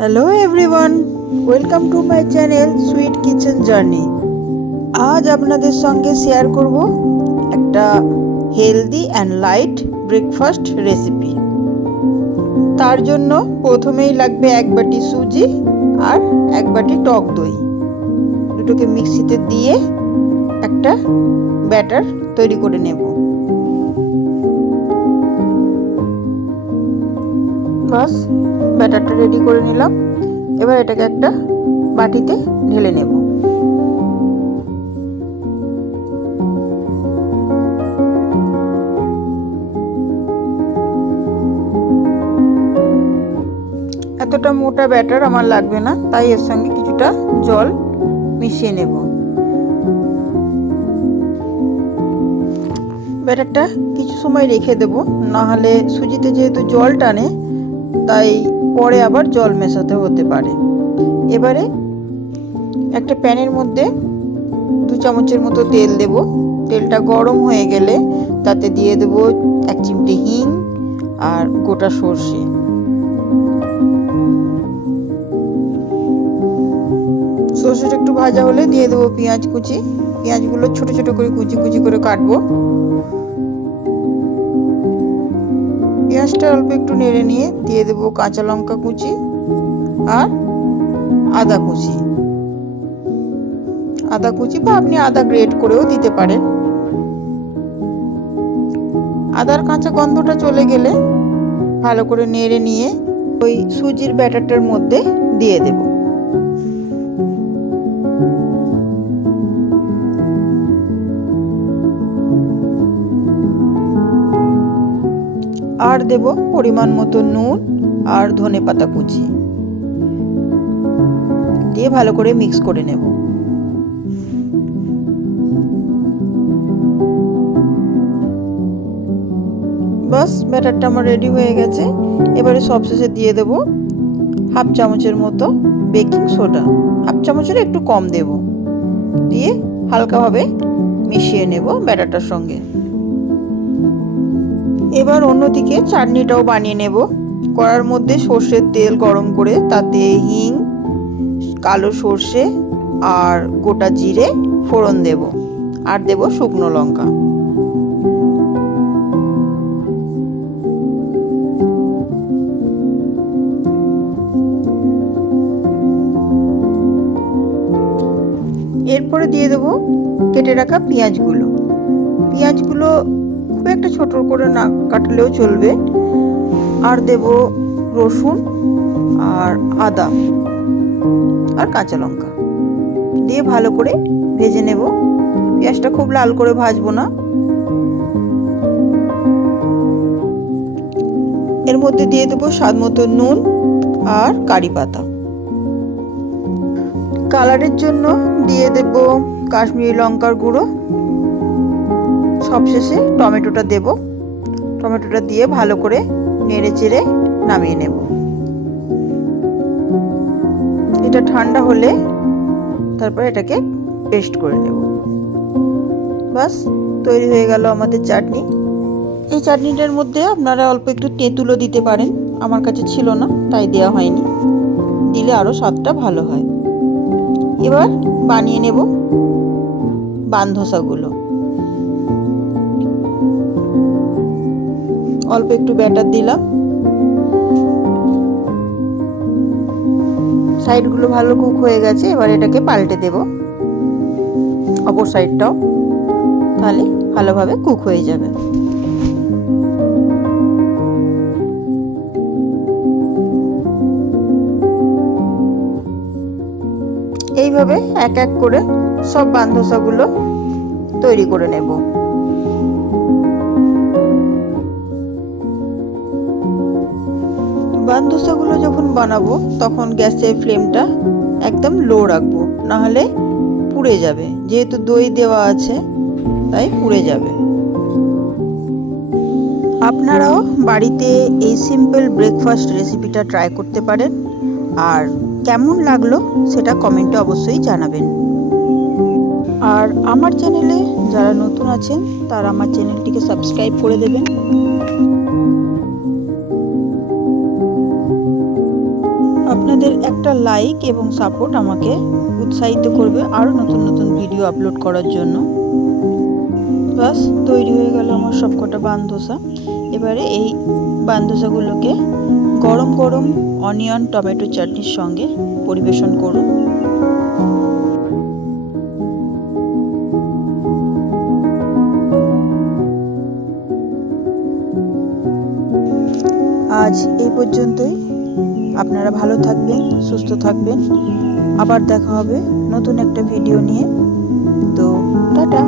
Hello everyone, welcome to my channel sweet kitchen journey. আজ আপনাদের সঙ্গে শেয়ার করব একটা healthy and light breakfast recipe. তার জন্য প্রথমেই লাগবে এক বাটি সুজি আর এক বাটি টক দই। দুটোকে মিক্সিতে দিয়ে একটা ব্যাটার তৈরি করে নেব। বাস ব্যাটারটা রেডি করে নিলাম। এবার এটাকে একটা বাটিতে ঢেলে নেব। এতটা মোটা ব্যাটার আমার লাগবে না, তাই এর সঙ্গে কিছুটা জল মিশিয়ে নেব। ব্যাটারটা কিছু সময় রেখে দেব, নাহলে সুজিতে যেহেতু জল টানে তাই পরে আবার জল মেশাতে হতে পারে। এবারে একটা প্যানের মধ্যে 2 চামচের মতো তেল দেব। তেলটা গরম হয়ে গেলে তাতে দিয়ে দেব 1 চিমটে হিং আর গোটা সর্ষে। সর্ষেটা একটু ভাজা হলে দিয়ে দেবো পেঁয়াজ কুচি। পেঁয়াজগুলো ছোট ছোট করে কুচি কুচি করে কাটবো। পেঁয়াজটা অল্প একটু নেড়ে নিয়ে দিয়ে দেবো কাঁচা লঙ্কা কুচি আর আদা কুচি। আদা কুচি বা আপনি আদা গ্রেট করেও দিতে পারেন। আদার কাঁচা গন্ধটা চলে গেলে ভালো করে নেড়ে নিয়ে ওই সুজির ব্যাটারটার মধ্যে দিয়ে দেব। আর দেব পরিমাণ মতো নুন আর ধনেপাতা কুচি দিয়ে ভালো করে মিক্স করে নেব। বাস ব্যাটারটা আমার রেডি হয়ে গেছে। এবারে সবশেষে দিয়ে দেব 1/2 চামচের মতো বেকিং সোডা। 1/2 চামচের একটু কম দেব। দিয়ে হালকাভাবে মিশিয়ে নেব ব্যাটারটার সঙ্গে। এবার অন্যদিকে চাটনিটাও বানিয়ে নেব। কড়ার মধ্যে সর্ষের তেল গরম করে তাতে হিং, কালো সর্ষে আর গোটা জিরে ফোড়ন দেব আর দেব শুকনো লঙ্কা। এরপরে দিয়ে দেব কেটে রাখা পেঁয়াজগুলো। পেঁয়াজগুলো খুব একটা ছোট করে না কাটলেও চলবে। আর দেব রসুন আর আদা আর কাঁচা লঙ্কা দিয়ে ভালো করে ভেজে নেব। পেঁয়াজটা খুব লাল করে ভাজবো না। এর মধ্যে দিয়ে দেবো স্বাদ মতো নুন আর কারি পাতা। কালারের জন্য দিয়ে দেব কাশ্মীরি লঙ্কার গুঁড়ো। সবশেষে টমেটোটা দেব। টমেটোটা দিয়ে ভালো করে নেড়ে চেড়ে নামিয়ে নেব। এটা ঠান্ডা হলে তারপর এটাকে পেস্ট করে নেব। বাস তৈরি হয়ে গেল আমাদের চাটনি। এই চাটনিটার মধ্যে আপনারা অল্প একটু তেঁতুলও দিতে পারেন। আমার কাছে ছিল না তাই দেওয়া হয়নি, দিলে আরও স্বাদটা ভালো হয়। এবার বানিয়ে নেব বানধোসাগুলো। অল্প একটু ব্যাটার দিলাম। সাইডগুলো ভালো কুক হয়ে গেছে। এবার এটাকে পাল্টে দেব অপর সাইডটাও, তাহলে ভালোভাবে কুক হয়ে যাবে। এইভাবে এক এক করে সব বানধোসাগুলো তৈরি করে নেব। বানধোসাগুলো যখন বানাবো তখন গ্যাসের ফ্লেমটা একদম লো রাখবো, নাহলে পুড়ে যাবে। যেহেতু দই দেওয়া আছে তাই পুড়ে যাবে। আপনারাও বাড়িতে এই সিম্পল ব্রেকফাস্ট রেসিপিটা ট্রাই করতে পারেন। আর কেমন লাগলো সেটা কমেন্টে অবশ্যই জানাবেন। আর আমার চ্যানেলে যারা নতুন আছেন তারা আমার চ্যানেলটিকে সাবস্ক্রাইব করে দেবেন। আপনাদের একটা লাইক এবং সাপোর্ট আমাকে উৎসাহিত করবে আরও নতুন নতুন ভিডিও আপলোড করার জন্য। বাস তৈরি হয়ে গেল আমার সবকটা বান ধোসা। এবারে এই বান ধোসাগুলোকে গরম গরম অনিয়ন টমেটো চাটনির সঙ্গে পরিবেশন করুন। আজ এই পর্যন্তই। আপনারা ভালো থাকবেন, সুস্থ থাকবেন। আবার দেখা হবে নতুন একটা ভিডিও নিয়ে। তো টাটা।